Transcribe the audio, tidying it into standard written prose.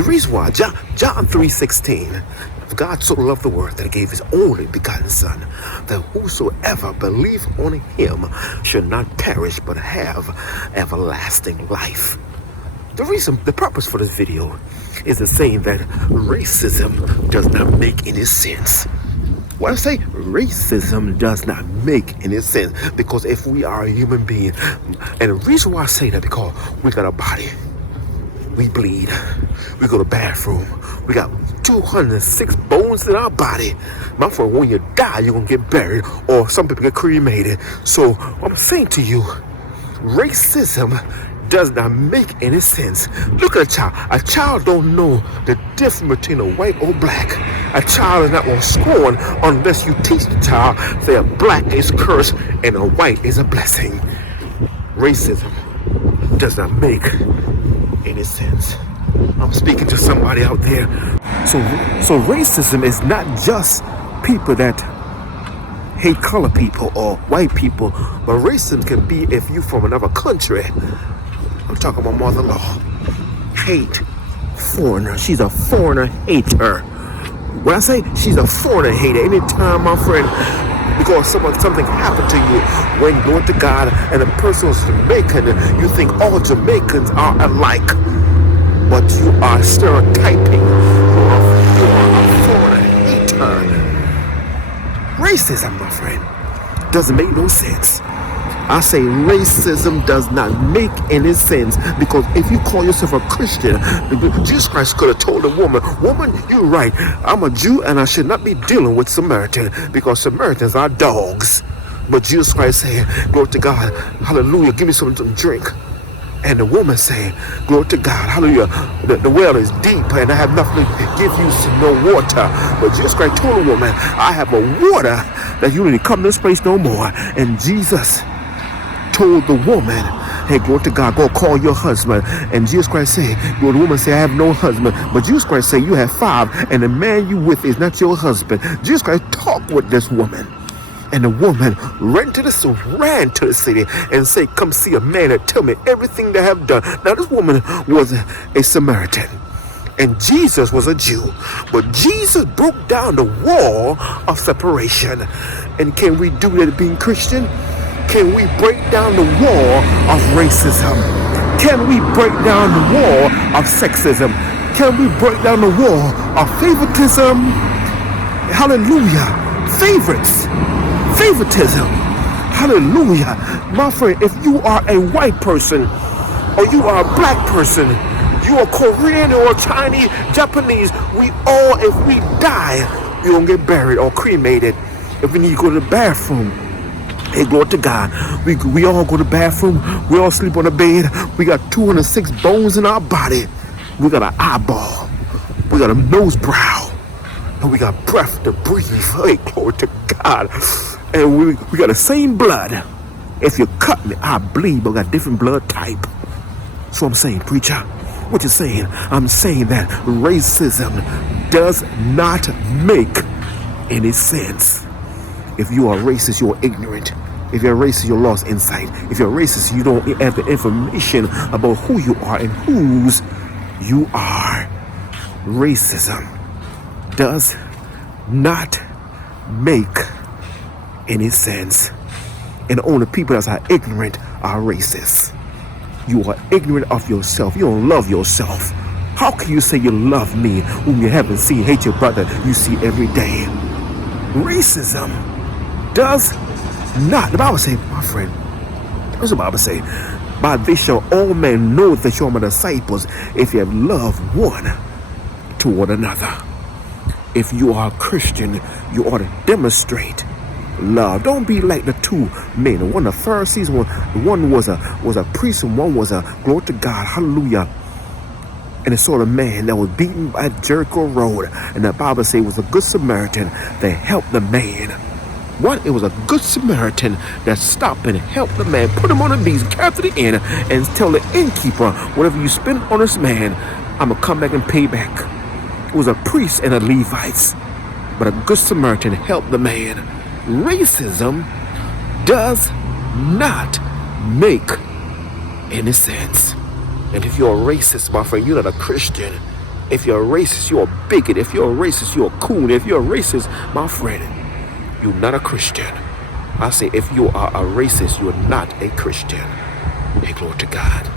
The reason why, John 3:16, God so loved the world that he gave his only begotten Son, that whosoever believe on him should not perish but have everlasting life. The purpose for this video is to say that racism does not make any sense. When I say racism does not make any sense, because if we are a human being, and the reason why I say that, because we got a body, we bleed, we go to the bathroom, we got 206 bones in our body. My friend, when you die, you're gonna get buried, or some people get cremated. So I'm saying to you, racism does not make any sense. Look at a child. A child don't know the difference between a white or black. A child is not going to scorn unless you teach the child that a black is cursed and a white is a blessing. Racism does not make any sense. I'm speaking to somebody out there. So racism is not just people that hate color people or white people, but racism can be if you from another country. I'm talking about mother-in-law. Hate foreigner. She's a foreigner hater. When I say she's a foreigner hater, anytime, my friend, because something happened to you when you went to God and a person was Jamaican, you think all Jamaicans are alike, but you are stereotyping. You are a foreigner hater. Racism, my friend, doesn't make no sense. I say racism does not make any sense, because if you call yourself a Christian, Jesus Christ could have told a woman, you're right, I'm a Jew and I should not be dealing with Samaritan, because Samaritans are dogs. But Jesus Christ said, glory to God, hallelujah, give me something to drink. And the woman said, glory to God, hallelujah, the well is deep and I have nothing to give you, no water. But Jesus Christ told the woman, I have a water that you need to come to this place no more. And Jesus told the woman, hey, glory to God, go call your husband. And Jesus Christ said, the woman said, I have no husband. But Jesus Christ said, you have 5, and the man you with is not your husband. Jesus Christ talked with this woman. And the woman ran to the city and said, come see a man and tell me everything they have done. Now, this woman was a Samaritan, and Jesus was a Jew. But Jesus broke down the wall of separation. And can we do that being Christian? Can we break down the wall of racism? Can we break down the wall of sexism? Can we break down the wall of favoritism? Hallelujah. Favoritism. Hallelujah. My friend, if you are a white person, or you are a black person, you are Korean or Chinese, Japanese, we all, if we die, you're going to get buried or cremated. If we need to go to the bathroom, hey, glory to God, we all go to the bathroom, we all sleep on the bed, we got 206 bones in our body, we got an eyeball, we got a nose brow, and we got breath to breathe. Hey, glory to God. And we got the same blood. If you cut me, I bleed, but I got different blood type. So I'm saying, preacher, what you saying? I'm saying that racism does not make any sense. If you are racist, you're ignorant. If you're racist, you're lost insight. If you're racist, you don't have the information about who you are and whose you are. Racism does not make any sense. And only people that are ignorant are racist. You are ignorant of yourself. You don't love yourself. How can you say you love me whom you haven't seen, hate your brother you see every day? Racism does not. The Bible says, my friend, what's the Bible say? By this shall all men know that you are my disciples, if you have love one toward another. If you are a Christian, you ought to demonstrate love. Don't be like the two men. One of the Pharisees, one was a priest, and one was a, glory to God, hallelujah, and it saw the man that was beaten by Jericho Road, and the Bible says it was a good Samaritan that helped the man. What? It was a good Samaritan that stopped and helped the man, put him on the beast, carried to the inn, and tell the innkeeper, whatever you spend on this man, I'm going to come back and pay back. It was a priest and a Levites, but a good Samaritan helped the man. Racism does not make any sense. And if you're a racist, my friend, you're not a Christian. If you're a racist, you're a bigot. If you're a racist, you're a coon. If you're a racist, my friend, you're not a Christian. I say if you are a racist, you're not a Christian. Hey, glory to God.